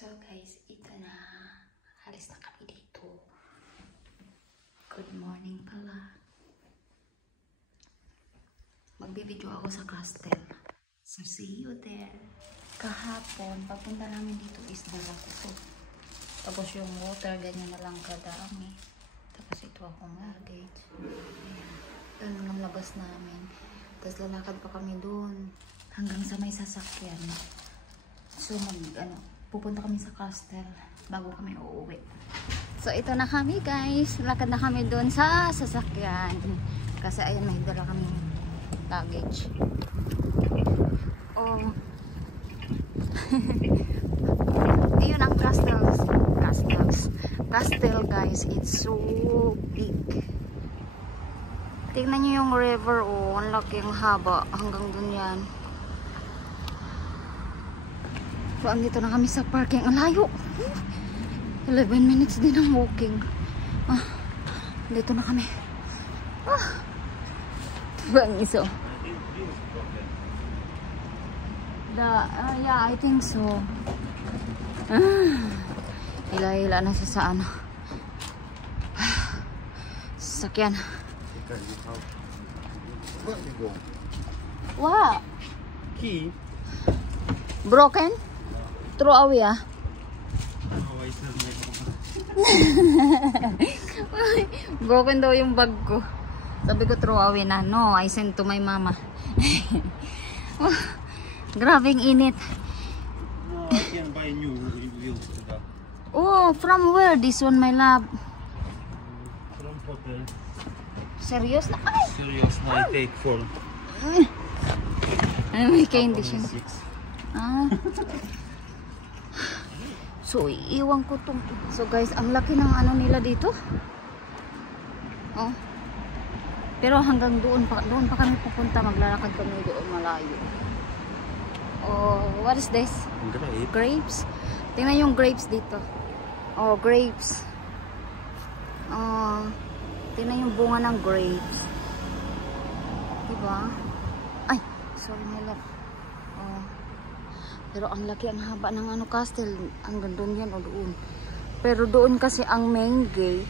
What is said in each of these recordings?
So guys, ito na. Alis na kami dito. Good morning pala. Magbibideo ako sa castle. So see you there. Kahapon, papunta namin dito is dala ko to. Tapos yung water, ganyan na lang kadami. Tapos ito akong luggage. Ayan. Doon ang labas namin. Tapos lalakad pa kami doon. Hanggang sa may sasakyan. So pupunta kami sa castle bago kami uuwi. So ito na kami guys. Lakad na kami doon sa sasakyan. Kasi ayan, may dala kami luggage. Oh. Ayun ang castle guys. It's so big. Tingnan nyo yung river. Oh, ang laki, ang haba. Hanggang dun yan. So, andito na kami sa parking. Ang layo. 11 minutes din ang walking. Andito na kami. Diba ang iso? Yeah, I think so. Hila-hila na siya sa ano. Sasakyan. What? Key? Broken? Throw away Broken daw yung bag ko. Sabi ko throw away na. No, I sent to my mama. Grabing init. I can buy new wheels to that. Oh, from where? This one, my love. From hotel. Serious na? Ay! Serious na, I take for. May candy siya. So, iiwan ko itong. So guys, ang laki ng ano nila dito. Oh. Pero hanggang doon pa kami pupunta. Maglalakad kami doon malayo. Oh, what is this? Grapes. Tingnan yung grapes dito. Oh, grapes. Oh, tingnan yung bunga ng grapes. Diba? Ay, sorry my love. Oh. Pero ang laki, ang haba ng ano castle. Hanggang doon yan o doon. Pero doon kasi ang main gate.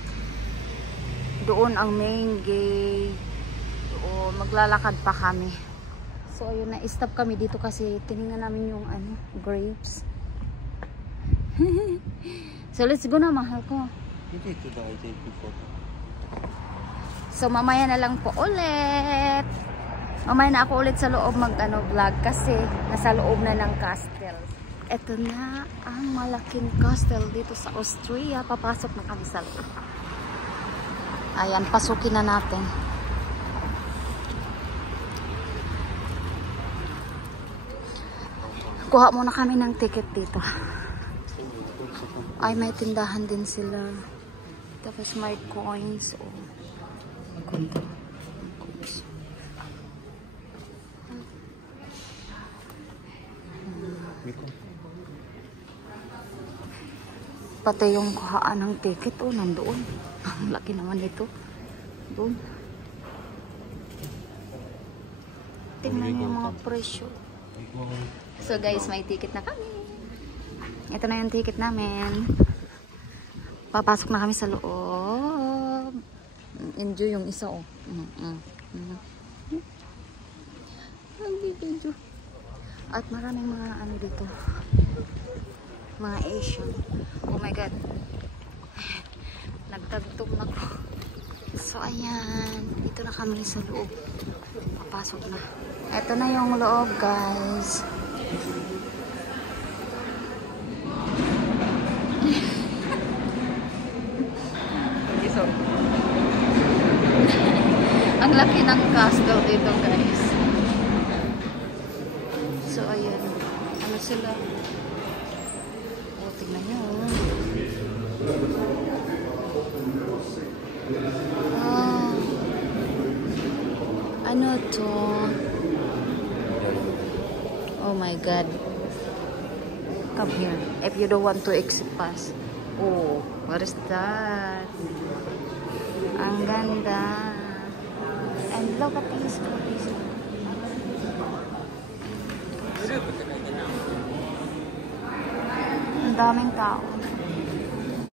Doon ang main gate. O maglalakad pa kami. So ayun, na-stop kami dito kasi tinignan namin yung ano, grapes. So let's go na, mahal ko. So mamaya na lang po ulit. Mamaya na ako ulit sa loob vlog kasi nasa loob na ng castle. Ito na ang malaking castle dito sa Austria. Papasok na kami sa loob. Ayan, pasukin na natin. Kuha muna kami ng ticket dito. Ay, may tindahan din sila. Tapos may coins. Oh. Magkunto. Pati yung kuhaan ng ticket, oh, nandoon. Ang laki naman ito. Doon. Tingnan niyo yung mga presyo. So guys, may ticket na kami. Ito na yung ticket namin. Papasok na kami sa loob. Enjoy yung isa, oh. Nagbibidyo. At maraming mga ano dito. Mga Asian. Oh my God. Nagtagtog na ko. So ayan. Dito na kami sa loob. Papasok na. Ito na yung loob guys. So, ang laki ng castle dito guys. So ayan. Ano sila? Tingnan nyo. Ano to? Oh my God. Come here. If you don't want to exit pass. Oh, what is that? Ang ganda. And look at these guys. daming tao.